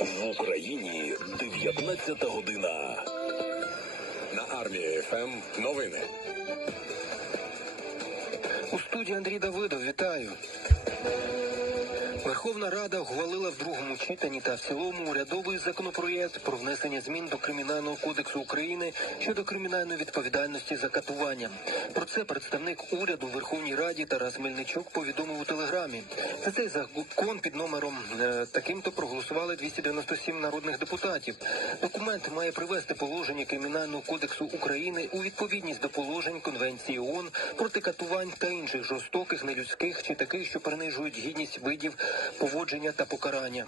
В Україні 19 година. На армії ФМ новини. У студії Андрій Давидов, вітаю. Верховна Рада ухвалила в другому читанні та в цілому урядовий законопроєкт про внесення змін до Кримінального кодексу України щодо кримінальної відповідальності за катування. Про це представник уряду в Верховній Раді Тарас Мельничук повідомив у телеграмі. За цей закон під номером е, таким-то проголосували 297 народних депутатів. Документ має привести положення Кримінального кодексу України у відповідність до положень Конвенції ООН проти катувань та інших жорстоких, нелюдських чи таких, що принижують гідність видів поводження та покарання.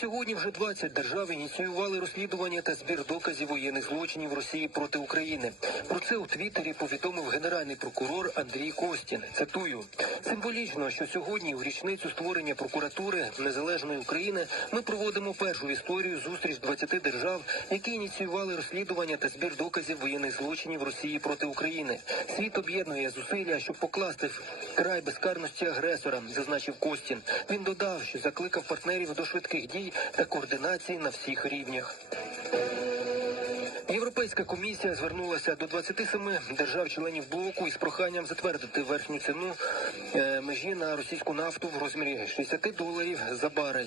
Сьогодні вже 20 держав ініціювали розслідування та збір доказів воєнних злочинів Росії проти України. Про це у Твіттері повідомив генеральний прокурор Андрій Костін. Цитую: символічно, що сьогодні, у річницю створення прокуратури незалежної України, ми проводимо першу в історію зустріч 20 держав, які ініціювали розслідування та збір доказів воєнних злочинів Росії проти України. Світ об'єднує зусилля, щоб покласти край безкарності агресора, зазначив Костін. Він додав, що закликав партнерів до швидких дій координації на всіх рівнях. Європейська комісія звернулася до 27 держав-членів блоку із проханням затвердити верхню ціну е, межі на російську нафту в розмірі 60 доларів за барель.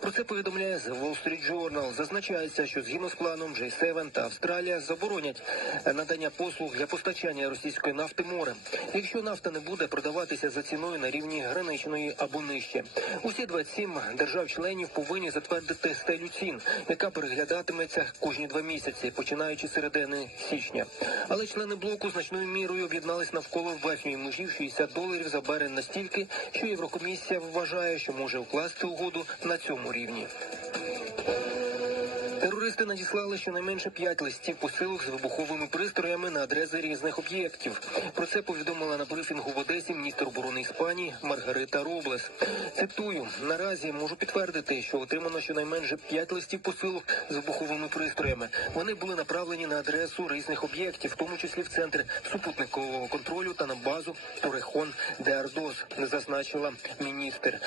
Про це повідомляє The Wall Street Journal. Зазначається, що згідно з планом J7 та Австралія заборонять е, надання послуг для постачання російської нафти морем, якщо нафта не буде продаватися за ціною на рівні граничної або нижче. Усі 27 держав-членів повинні затвердити стелю цін, яка переглядатиметься кожні два місяці, починаючи з середини січня. Але члени блоку значною мірою об'єднались навколо верхньої межі в 60 доларів за барель настільки, що Єврокомісія вважає, що може укласти угоду на цьому рівні. Терористи надіслали щонайменше п'ять листів посилок з вибуховими пристроями на адреси різних об'єктів. Про це повідомила на брифінгу в Одесі міністр оборони Іспанії Маргарита Роблес. Цитую: наразі можу підтвердити, що отримано щонайменше п'ять листів посилок з вибуховими пристроями. Вони були направлені на адресу різних об'єктів, в тому числі в центр супутникового контролю та на базу Торехон де Ардос, зазначила міністр.